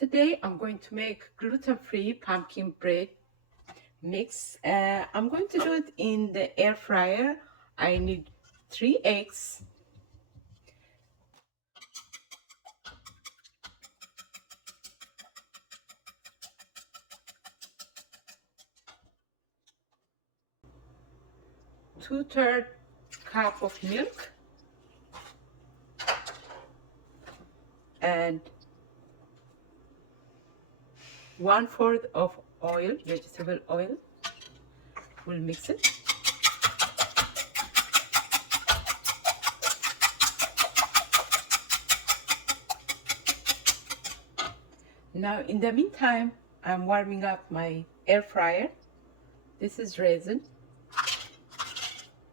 Today I'm going to make gluten-free pumpkin bread mix. I'm going to do it in the air fryer. I need 3 eggs, two-thirds cup of milk, and 1/4 of oil, vegetable oil. We'll mix it. Now, in the meantime, I'm warming up my air fryer. This is raisin,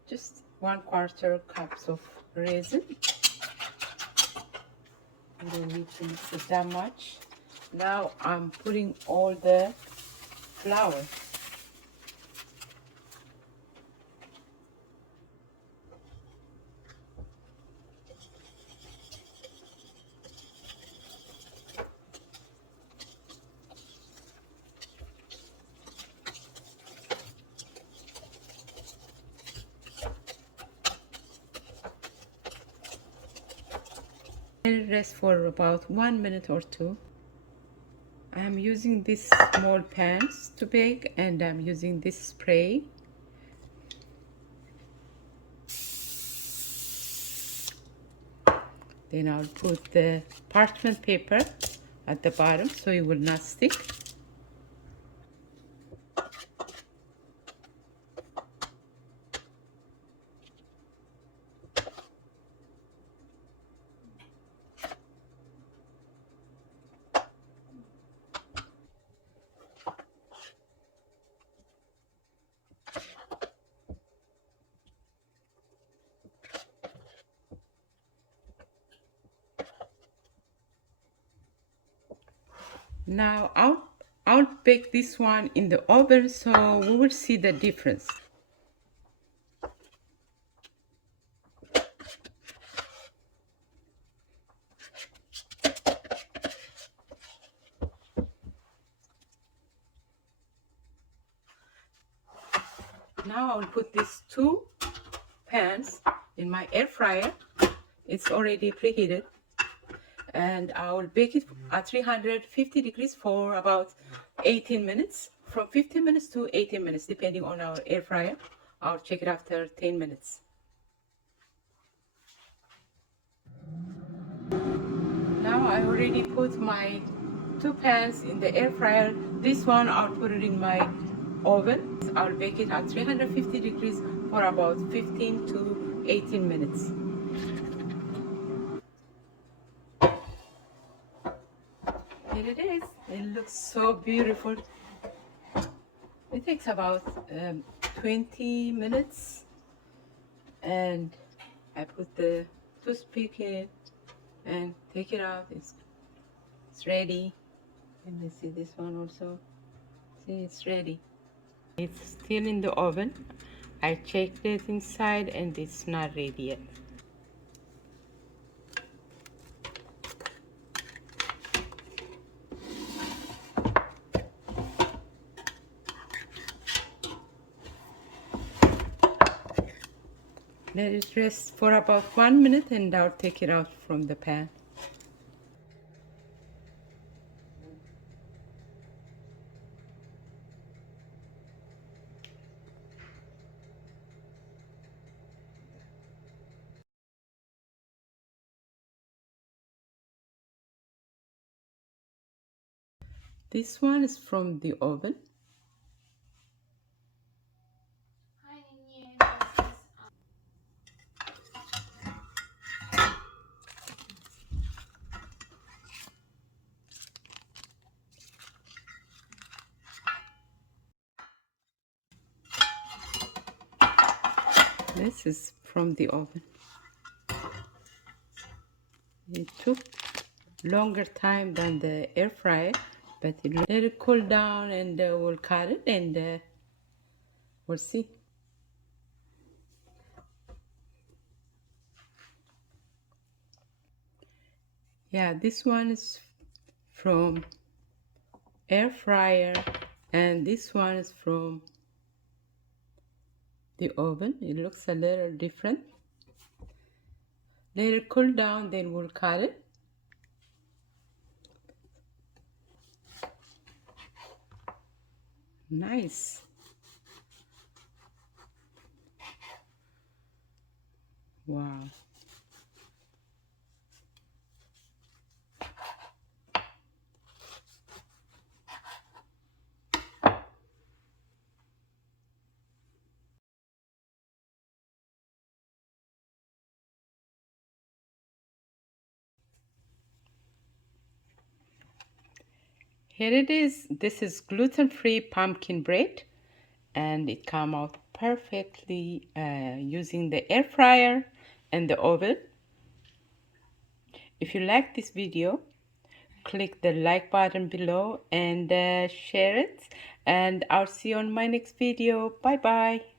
just 1/4 cups of raisin. You don't need to mix it that much. Now I'm putting all the flour. Rest for about 1 minute or two. I'm using these small pans to bake, and I'm using this spray. Then I'll put the parchment paper at the bottom so it will not stick. Now I'll bake this one in the oven so we will see the difference. Now I'll put these 2 pans in my air fryer. It's already preheated, and I'll bake it at 350 degrees for about 18 minutes, from 15 minutes to 18 minutes depending on our air fryer. I'll check it after 10 minutes. Now I already put my 2 pans in the air fryer. This one I'll put it in my oven. I'll bake it at 350 degrees for about 15 to 18 minutes. Here it is. It looks so beautiful. It takes about 20 minutes, and I put the toothpick in and take it out. It's ready. Let me see this one also. See, it's ready. It's still in the oven. I checked it inside and it's not ready yet. Let it rest for about 1 minute and I'll take it out from the pan. This one is from the oven. This is from the oven. It took longer time than the air fryer, but let it cool down and we'll cut it and we'll see. Yeah, this one is from air fryer, and this one is from the oven. It looks a little different. Let it cool down, then we'll cut it. Nice. Wow. Here it is. This is gluten-free pumpkin bread, and it came out perfectly using the air fryer and the oven. If you like this video, click the like button below and share it, and I'll see you on my next video. Bye bye.